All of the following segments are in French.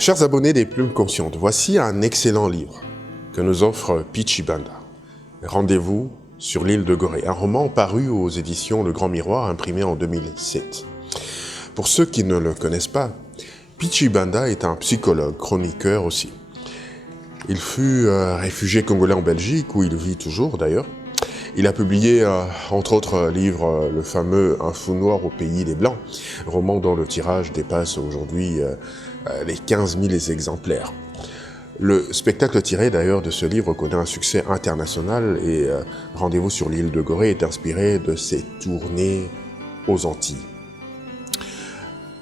Chers abonnés des Plumes Conscientes, voici un excellent livre que nous offre Pichi Banda. Rendez-vous sur l'île de Gorée, un roman paru aux éditions Le Grand Miroir, imprimé en 2007. Pour ceux qui ne le connaissent pas, Pichi Banda est un psychologue, chroniqueur aussi. Il fut réfugié congolais en Belgique, où il vit toujours d'ailleurs. Il a publié, entre autres livres, le fameux Un fou noir au pays des Blancs, roman dont le tirage dépasse aujourd'hui les 15 000 exemplaires. Le spectacle tiré d'ailleurs de ce livre connaît un succès international et Rendez-vous sur l'île de Gorée est inspiré de ses tournées aux Antilles.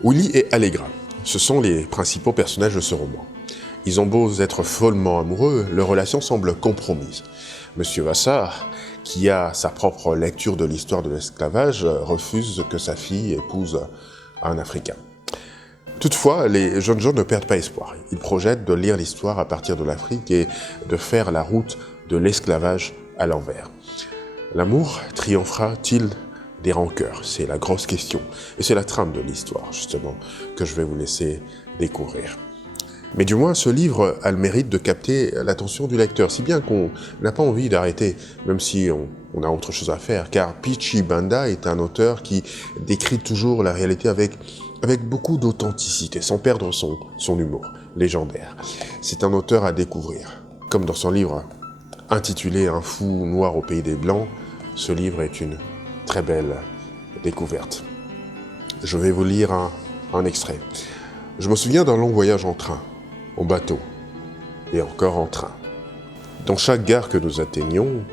Willy et Allegra, ce sont les principaux personnages de ce roman. Ils ont beau être follement amoureux, leur relation semble compromise. Monsieur Vassar, qui a sa propre lecture de l'histoire de l'esclavage, refuse que sa fille épouse un Africain. Toutefois, les jeunes gens ne perdent pas espoir. Ils projettent de lire l'histoire à partir de l'Afrique et de faire la route de l'esclavage à l'envers. L'amour triomphera-t-il des rancœurs? C'est la grosse question. Et c'est la trame de l'histoire, justement, que je vais vous laisser découvrir. Mais du moins, ce livre a le mérite de capter l'attention du lecteur, si bien qu'on n'a pas envie d'arrêter, même si on a autre chose à faire, car Pichi Banda est un auteur qui décrit toujours la réalité avec beaucoup d'authenticité, sans perdre son humour légendaire. C'est un auteur à découvrir. Comme dans son livre intitulé Un fou noir au pays des Blancs, ce livre est une très belle découverte. Je vais vous lire un extrait. Je me souviens d'un long voyage en train, en bateau, et encore en train. Dans chaque gare que nous atteignions,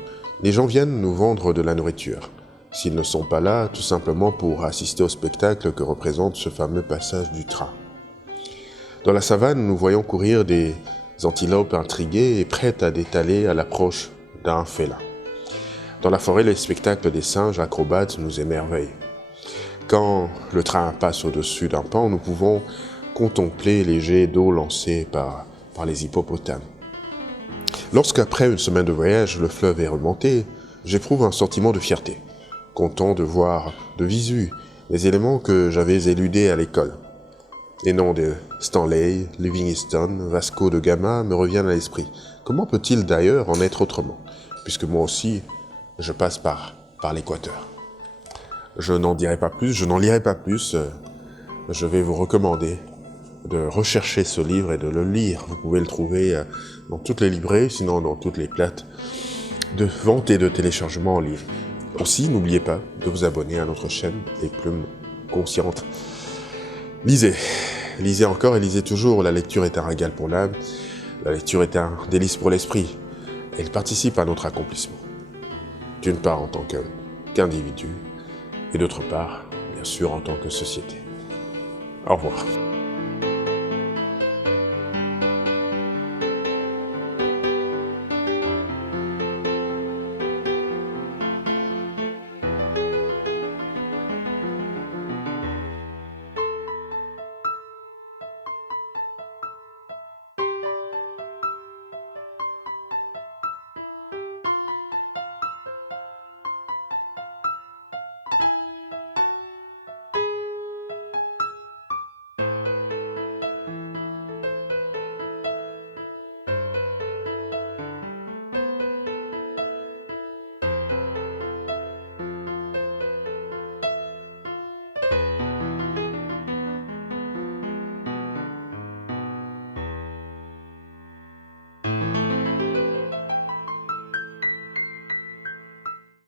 les gens viennent nous vendre de la nourriture. S'ils ne sont pas là, tout simplement pour assister au spectacle que représente ce fameux passage du train. Dans la savane, nous voyons courir des antilopes intriguées et prêtes à détaler à l'approche d'un félin. Dans la forêt, les spectacles des singes acrobates nous émerveillent. Quand le train passe au-dessus d'un pan, nous pouvons contempler les jets d'eau lancés par les hippopotames. Lorsqu'après une semaine de voyage, le fleuve est remonté, j'éprouve un sentiment de fierté, content de voir de visu les éléments que j'avais éludés à l'école. Les noms de Stanley, Livingstone, Vasco de Gama me reviennent à l'esprit. Comment peut-il d'ailleurs en être autrement, puisque moi aussi, je passe par l'équateur. Je n'en dirai pas plus, je n'en lirai pas plus, je vais vous recommander de rechercher ce livre et de le lire. Vous pouvez le trouver dans toutes les librairies, sinon dans toutes les plates de vente et de téléchargement en ligne. Aussi, n'oubliez pas de vous abonner à notre chaîne Les Plumes Conscientes. Lisez, lisez encore et lisez toujours. La lecture est un régal pour l'âme, la lecture est un délice pour l'esprit. Elle participe à notre accomplissement. D'une part en tant qu'individu, et d'autre part, bien sûr, en tant que société. Au revoir.